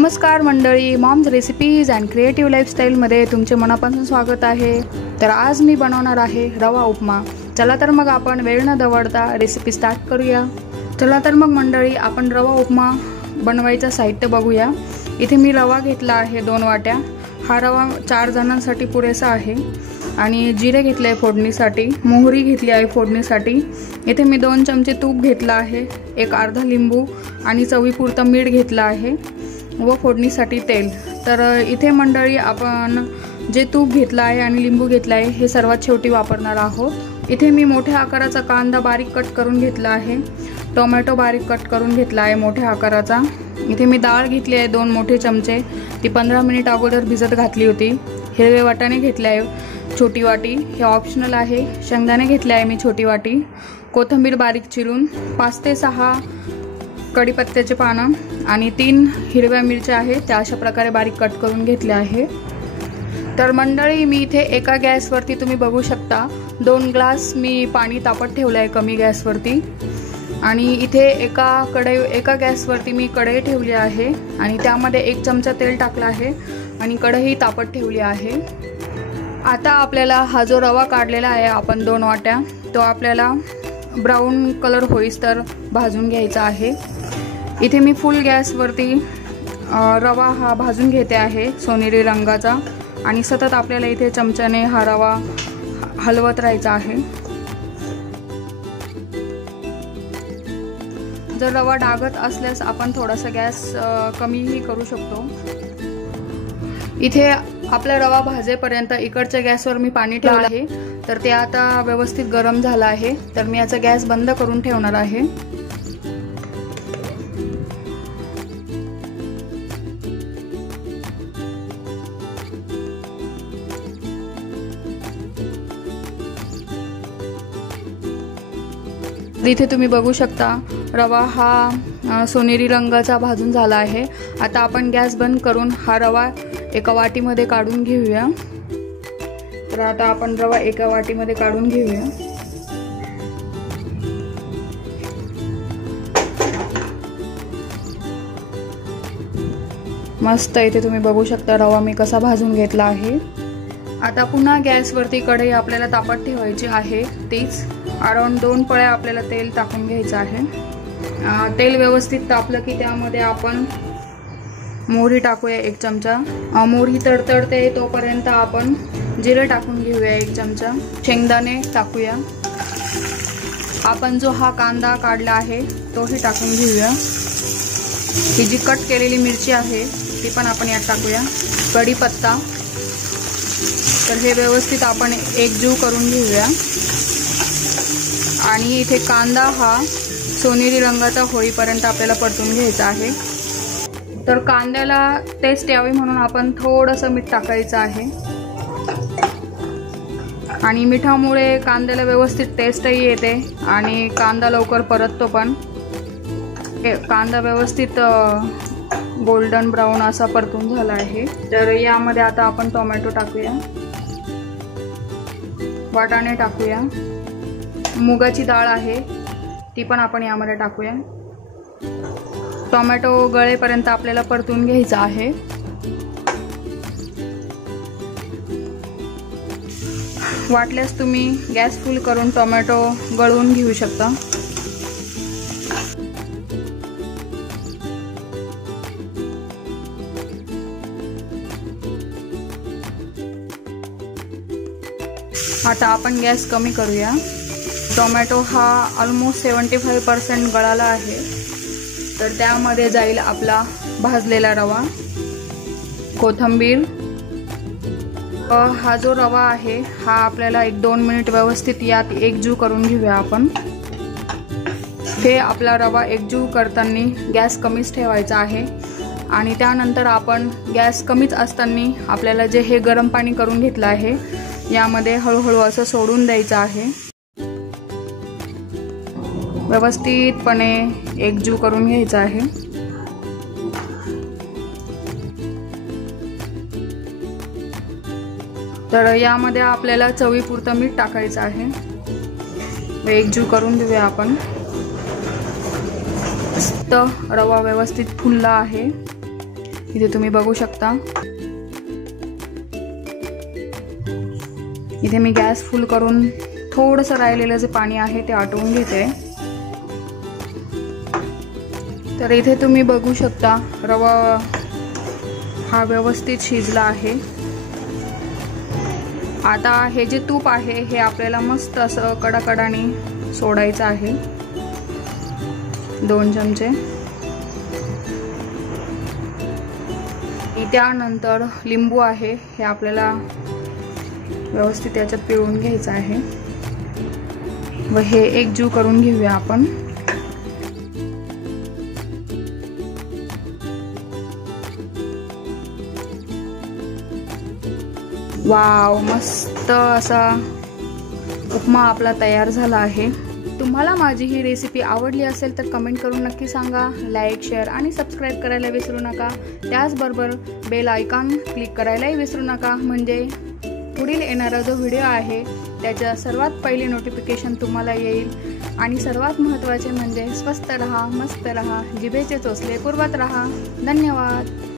नमस्कार मंडळी, moms recipes and creative लाईफस्टाईलमध्ये तुमचे मनापासून स्वागत आहे। तर आज मी बनवणार आहे रवा उपमा। चला तर मग आपण वेळ न दवडता रेसिपी स्टार्ट करूया। चला तर मग मंडळी, आपण रवा उपमा बनवायचं साहित्य बघूया। इथे मी रवा घेतला आहे 2 वाट्या। हा रवा 4 जणांसाठी पुरेसा आहे। आणि जिरे घेतले आहे फोडणीसाठी, मोहरी घेतली आहे फोडणीसाठी। इथे मी 2 चमचे तूप घेतला आहे, एक अर्धा लिंबू आणि चवीपुरतं मीठ घेतलं आहे व फोडणीसाठी तेल। तर इथे मंडळी आपण जे तूप घेतलं आहे आणि लिंबू घेतला आहे हे सर्वात शेवटी वापरणार आहोत। इथे मी मोठ्या आकाराचा कांदा बारीक कट करून घेतला आहे, टोमॅटो बारीक कट करून घेतला आहे मोठ्या आकाराचा। इथे मी डाळ घेतली आहे 2 मोठे चमचे, ती 15 मिनिट अगोदर भिजत घातली होती। हिरवे वाटाणे घेतले आहे छोटी वाटी, हे ऑप्शनल आहे। शेंगदाणे घेतले आहे मी छोटी वाटी, कोथिंबीर बारीक चिरून, 5 ते 6 कढीपत्त्याचे पानं आणि 3 हिरव्या मिरच्या आहेत, त्या अशा प्रकारे बारीक कट करून घेतल्या आहे। तर मंडळी, मी इथे एका गॅसवरती तुम्ही बघू शकता 2 ग्लास मी पाणी तापत ठेवलं आहे कमी गॅसवरती। आणि इथे एका गॅसवरती मी कढई ठेवली आहे आणि त्यामध्ये 1 चमचा तेल टाकलं आहे आणि कढई तापत ठेवली आहे। आता आपल्याला हा जो रवा काढलेला आहे आपण 2 वाट्या, तो आपल्याला ब्राऊन कलर होईस्तर भाजून घ्यायचा आहे। इथे मी फुल गॅसवरती रवा हा भाजून घेते आहे सोनेरी रंगाचा, आणि सतत आपल्याला इथे चमच्याने हा रवा हलवत राहायचा आहे। जर रवा डागत असल्यास आपण थोडासा गॅस कमीही करू शकतो। इथे आपला रवा भाजेपर्यंत इकडच्या गॅसवर मी पाणी ठेवलं आहे, तर ते आता व्यवस्थित गरम झालं आहे। तर मी याचा गॅस बंद करून ठेवणार आहे। इथे तुम्ही बघू शकता रवा हा सोनेरी रंगाचा भाजून झाला आहे। आता आपण गॅस बंद करून हा रवा एका वाटीमध्ये काढून घेऊया। तर आता आपण रवा एका वाटीमध्ये काढून घेऊया। मस्त इथे तुम्ही बघू शकता रवा मी कसा भाजून घेतला आहे। आता पुन्हा गॅसवरती कढई आपल्याला तापत ठेवायची आहे, तीच अराउंड 2 पळ्या आपल्याला तेल टाकून घ्यायचं आहे। तेल व्यवस्थित तापलं की त्यामध्ये आपण मोहरी टाकूया 1 चमचा। मोहरी तडतडते तोपर्यंत आपण जिरे टाकून घेऊया 1 चमचा। शेंगदाणे टाकूया। आपण जो हा कांदा काढला आहे तोही टाकून घेऊया। ही जी कट केलेली मिरची आहे ती पण आपण यात टाकूया। कढीपत्ता, तर हे व्यवस्थित आपण एकजीव करून घेऊया। आणि इथे कांदा हा सोनेरी रंगाचा होईपर्यंत आपल्याला परतून घ्यायचा आहे। तर कांद्याला टेस्ट यावी म्हणून आपण थोडंसं मीठ टाकायचं आहे, आणि मिठामुळे कांद्याला व्यवस्थित टेस्टही येते आणि कांदा लवकर परततो पण। कांदा व्यवस्थित गोल्डन ब्राऊन असा परतून झाला आहे। तर यामध्ये आता आपण टोमॅटो टाकूया, वाटाणे टाकूया, मुगाची डाळ आहे ती पण आपण यामध्ये टाकूया। टोमॅटो गळेपर्यंत आपल्याला परतून घ्यायचा आहे। वाटल्यास तुम्ही गॅस फुल करून टोमॅटो गळवून घेऊ शकता। आता आपण गॅस कमी करूया। टोमॅटो हा ऑलमोस्ट 75% गळाला आहे, तर त्यामध्ये जाईल आपला भाजलेला रवा, कोथिंबीर। हा जो रवा आहे हा आपल्याला 1-2 मिनिट व्यवस्थित यात एकजीव करून घेऊया आपण। हे आपला रवा एकजीव करताना गॅस कमीच ठेवायचा आहे, आणि त्यानंतर आपण गॅस कमीच असताना आपल्याला जे हे गरम पाणी करून घेतलं आहे यामध्ये हळूहळू असं सोडून द्यायचं आहे। व्यवस्थितपणे एकजीव करून घ्यायचा आहे। तर यामध्ये आपल्याला चवीपुरतं मीठ टाकायचं आहे। एकजीव करून देऊया आपण। मस्त रवा व्यवस्थित फुलला आहे। इथे तुम्ही बघू शकता। इथे मी गॅस फुल करून थोडंसं राहिलेलं जे पाणी आहे ते आटवून घेते। तर इथे तुम्ही बघू शकता रवा हा व्यवस्थित शिजला आहे। आता हे जे तूप आहे हे आपल्याला मस्त असं कडाकडाने सोडायचं आहे, 2 चमचे। त्यानंतर लिंबू आहे हे आपल्याला व्यवस्थित याच्यात पिळून घ्यायचं आहे व हे एकजीव करून घेऊया आपण। वाव, मस्त असा उपमा आपला तयार झाला आहे। तुम्हाला माझी ही रेसिपी आवडली असेल तर कमेंट करून नक्की सांगा। लाईक, शेअर आणि सबस्क्राईब करायला विसरू नका। त्याचबरोबर बेल आयकॉन क्लिक करायलाही विसरू नका, म्हणजे पुढील येणारा जो व्हिडिओ आहे त्याच्या सर्वात पहिले नोटिफिकेशन तुम्हाला येईल। आणि सर्वात महत्त्वाचे म्हणजे स्वस्थ रहा, मस्त रहा, जिभेचे चोचले पुरवत रहा। धन्यवाद।